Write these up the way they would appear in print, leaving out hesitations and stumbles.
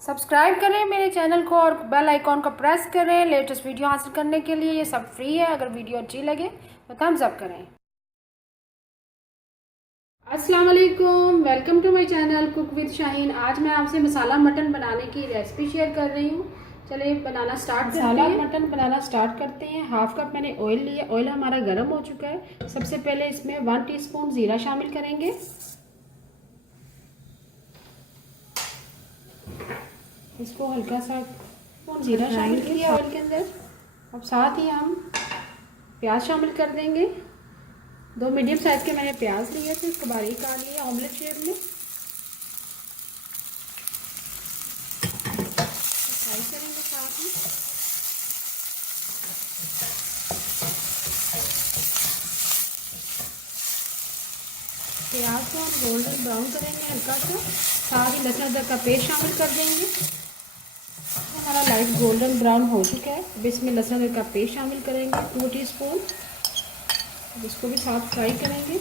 Subscribe करें मेरे channel को और बेल आइकॉन को प्रेस करें लेटेस्ट वीडियो हासिल करने के लिए। ये सब फ्री है। अगर वीडियो अच्छी लगे तो थम्स अप करें। अस्सलाम वालेकुम, welcome to my channel cook with Shaheen. आज मैं आपसे मसाला मटन बनाने की रेसिपी शेयर कर रही हूँ। चलिए बनाना स्टार्ट करते हैं। मसाला मटन बनाना स्टार्ट करते हैं। हाफ कप मैंने ऑयल लिया। ऑयल हमारा गर्म हो चुका है। सबसे पहले इसमें 1 टीस्पून जीरा शामिल करेंगे। इसको हल्का सा जीरा शामिल किया ऑयल के अंदर। अब साथ ही हम प्याज शामिल कर देंगे। 2 मीडियम साइज के मैंने प्याज लिए थे, इसको बारीक काट लिया ऑमलेट शेप में। फ्राई करेंगे साथ ही। प्याज को हम गोल्डन ब्राउन करेंगे हल्का सा। साथ ही लहसुन अदरक का पेस्ट शामिल कर देंगे। हमारा लाइट गोल्डन ब्राउन हो चुका है। अब इसमें लहसुन अदरक का पेस्ट शामिल करेंगे 2 टीस्पून। अब इसको भी साथ फ्राई करेंगे।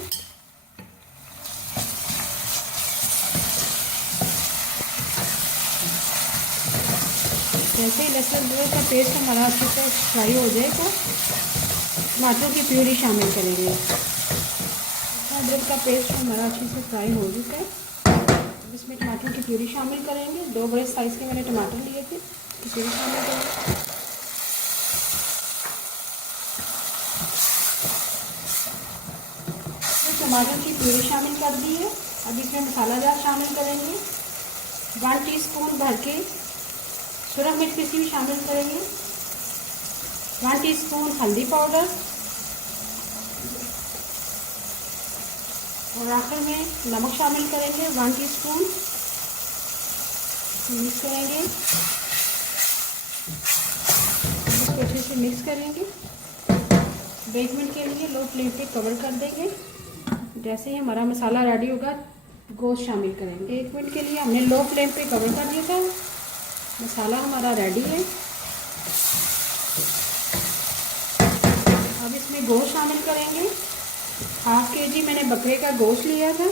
जैसे ही लहसुन अदरक का पेस्ट हमारा अच्छे से फ्राई हो जाएगा, टमाटर की प्यूरी शामिल करेंगे। अदरक का पेस्ट हमारा अच्छे से फ्राई हो चुका है। अब इसमें टमाटर की प्यूरी शामिल करेंगे। 2 बड़े साइज़ के मैंने टमाटर लिए थे, इसे भी शामिल करेंगे। टमाटर की प्यूरी शामिल कर दी है। अब इसमें मसाला जार शामिल करेंगे। 1 टीस्पून भर के सुरख मिर्च पीसी भी शामिल करेंगे। 1 टीस्पून हल्दी पाउडर और आखिर में नमक शामिल करेंगे 1 टीस्पून। मिक्स करेंगे, इसको अच्छे से मिक्स करेंगे। 1 मिनट के लिए लो फ्लेम पे कवर कर देंगे। जैसे ही हमारा मसाला रेडी होगा, गोश्त शामिल करेंगे। 1 मिनट के लिए हमने लो फ्लेम पे कवर कर दिया था। मसाला हमारा रेडी है। अब इसमें गोश्त शामिल करेंगे। 1/2 kg मैंने बकरे का गोश्त लिया था।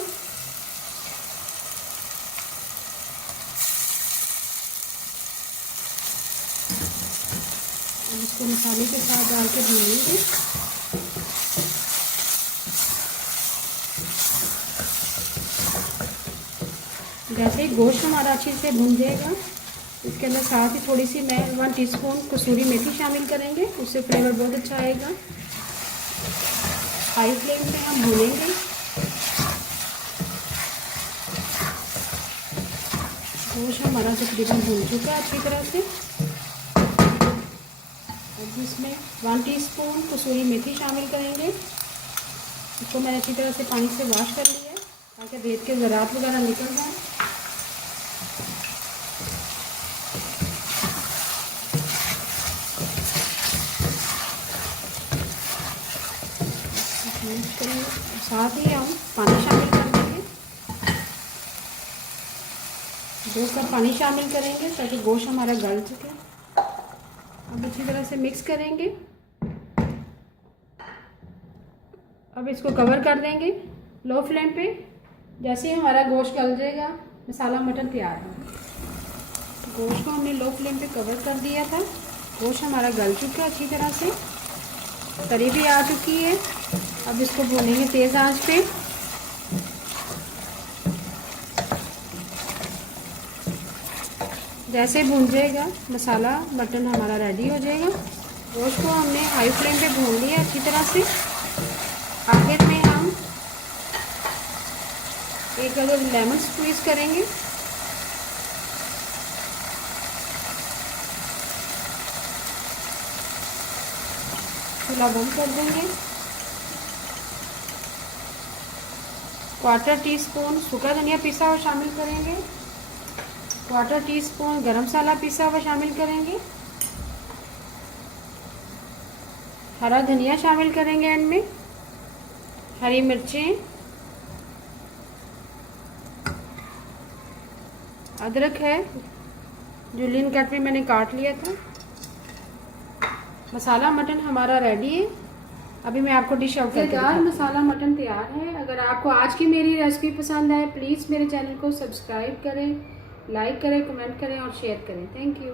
इसको मसाले के साथ डाल के भूनेंगे। जैसे ही गोश्त हमारा अच्छे से भून जाएगा, इसके अंदर साथ ही थोड़ी सी 1 टीस्पून कसूरी मेथी शामिल करेंगे। उससे फ्लेवर बहुत अच्छा आएगा। हाई फ्लेम पे हम भूनेंगे। गोश्त हमारा तकरीबन भून चुका है अच्छी तरह से। अब इसमें 1 टीस्पून कसूरी मेथी शामिल करेंगे। इसको मैंने अच्छी तरह से पानी से वॉश कर लिया है ताकि रेत के ज़रात वगैरह निकल जाए। मिक्स करेंगे। साथ ही हम पानी शामिल कर देंगे। 2 कप पानी शामिल करेंगे ताकि गोश्त हमारा गल सके। अब अच्छी तरह से मिक्स करेंगे। अब इसको कवर कर देंगे लो फ्लेम पे। जैसे ही हमारा गोश्त गल जाएगा, मसाला मटन तैयार है। गोश्त को हमने लो फ्लेम पे कवर कर दिया था। गोश्त हमारा गल चुका है अच्छी तरह से, तरी भी आ चुकी है। अब इसको भूनेंगे तेज़ आंच पे। जैसे भून जाएगा मसाला मटन हमारा रेडी हो जाएगा। गोश्त को हमने हाई फ्लेम पे भून लिया अच्छी तरह से। आखिर में हम 1 अदद लेमन स्क्वीज़ करेंगे। चूल्हा बंद कर देंगे। 1/4 टीस्पून सूखा धनिया पिसा हुआ शामिल करेंगे। 1/4 टीस्पून गरम मसाला पिसा हुआ शामिल करेंगे। हरा धनिया शामिल करेंगे एंड में। हरी मिर्चें, अदरक है जो लीन कट में मैंने काट लिया था। मसाला मटन हमारा रेडी है। अभी मैं आपको डिश आउट करके दिखाती हूँ। मसाला मटन तैयार है। अगर आपको आज की मेरी रेसिपी पसंद आए, प्लीज़ मेरे चैनल को सब्सक्राइब करें लाइक करें, कमेंट करें और शेयर करें। Thank you.